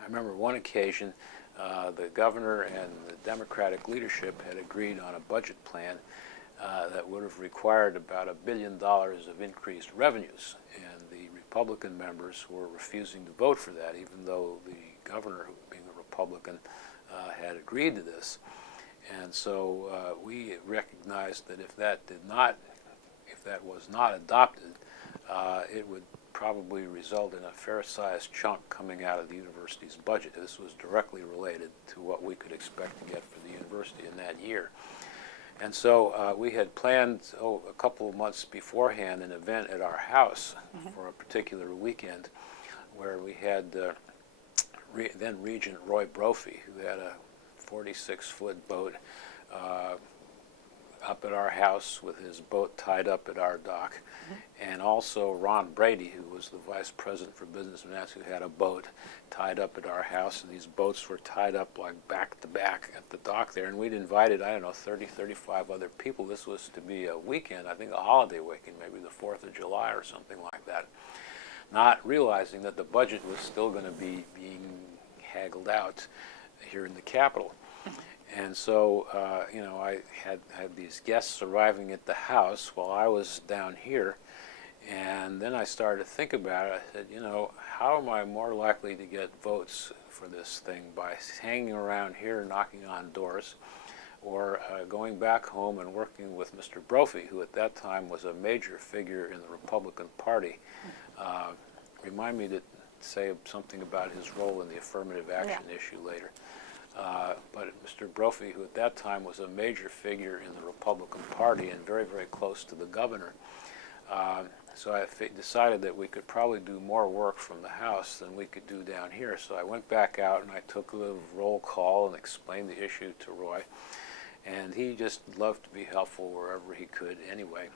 I remember one occasion, the governor and the Democratic leadership had agreed on a budget plan that would have required about $1 billion of increased revenues, and the Republican members were refusing to vote for that, even though the governor, being a Republican, had agreed to this. And so we recognized that if that was not adopted, it would probably result in a fair-sized chunk coming out of the university's budget. This was directly related to what we could expect to get for the university in that year. And so we had planned, a couple of months beforehand, an event at our house for a particular weekend where we had then Regent Roy Brophy, who had a 46-foot boat up at our house with his boat tied up at our dock, and also Ron Brady, who was the vice president for business finance, who had a boat tied up at our house, and these boats were tied up like back to back at the dock there, and we'd invited, I don't know, 30, 35 other people. This was to be a weekend, I think a holiday weekend, maybe the 4th of July or something like that, not realizing that the budget was still going to be being haggled out here in the Capitol. And so, I had these guests arriving at the house while I was down here, and then I started to think about it. I said, how am I more likely to get votes for this thing, by hanging around here knocking on doors, or going back home and working with Mr. Brophy, who at that time was a major figure in the Republican Party. Remind me to say something about his role in the affirmative action issue later. But Mr. Brophy, who at that time was a major figure in the Republican Party and very, very close to the governor. So I decided that we could probably do more work from the House than we could do down here. So I went back out and I took a little roll call and explained the issue to Roy. And he just loved to be helpful wherever he could anyway.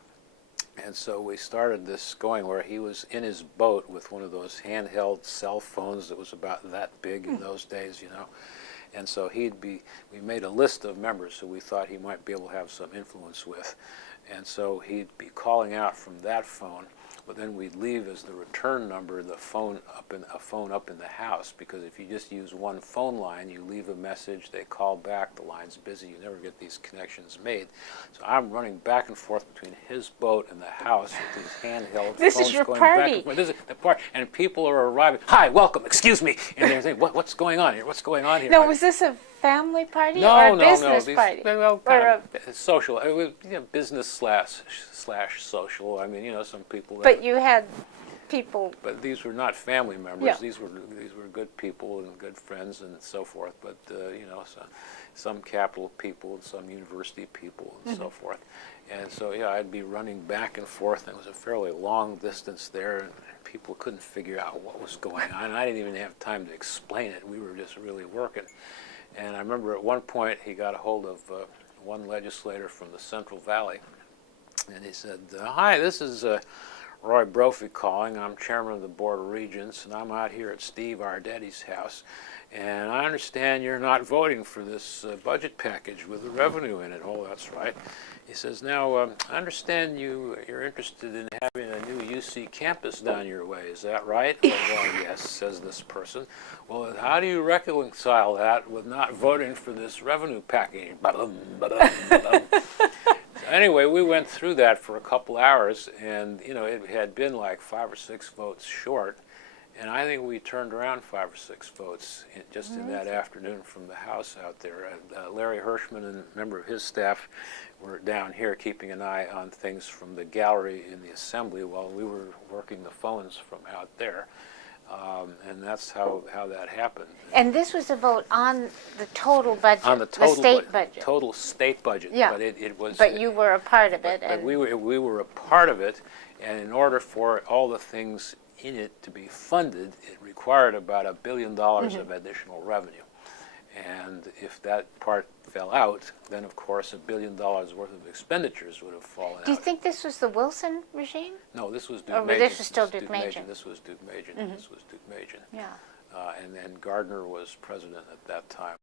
And so we started this going where he was in his boat with one of those handheld cell phones that was about that big in those days, And so we made a list of members who we thought he might be able to have some influence with. And so he'd be calling out from that phone, but then we'd leave as the return number a phone up in the house, because if you just use one phone line, you leave a message, they call back, the line's busy, you never get these connections made. So I'm running back and forth between his boat and the house with these handheld This phones is your going party. back and forth. This is the party, and people are arriving. Hi, welcome, excuse me. And they're saying, what's going on here? What's going on here? No, was this a family party No, or a no, business no. party? Well, kind of social. It was, business slash social. I mean, some people. But you had people. But these were not family members. Yeah. These were good people and good friends and so forth. But some Capitol people and some university people and so forth. And so I'd be running back and forth. And it was a fairly long distance there, and people couldn't figure out what was going on. And I didn't even have time to explain it. We were just really working. And I remember at one point he got a hold of one legislator from the Central Valley, and he said, "Hi, this is Roy Brophy calling. I'm chairman of the Board of Regents, and I'm out here at Steve Arditti's house. And I understand you're not voting for this budget package with the revenue in it." "Oh, that's right." He says, "Now, I understand you're interested in having a new UC campus down your way. Is that right?" "Well, yes," says this person. "Well, how do you reconcile that with not voting for this revenue package?" Anyway, we went through that for a couple hours, and it had been like 5 or 6 votes short. And I think we turned around 5 or 6 votes just in that afternoon from the House out there. Larry Hirschman and a member of his staff were down here keeping an eye on things from the gallery in the Assembly while we were working the phones from out there. And that's how that happened. And this was a vote on the total budget, On the total state budget. Total state budget. Yeah. But it was. But you were a part of it. But we were a part of it, and in order for all the things in it to be funded, it required about $1 billion of additional revenue. And if that part fell out, then of course $1 billion worth of expenditures would have fallen out. Do you think this was the Wilson regime? No, this was Duke Or Majan. this was still Duke Majan? This was Duke Majan. This was Duke Majan. Yeah. And then Gardner was president at that time.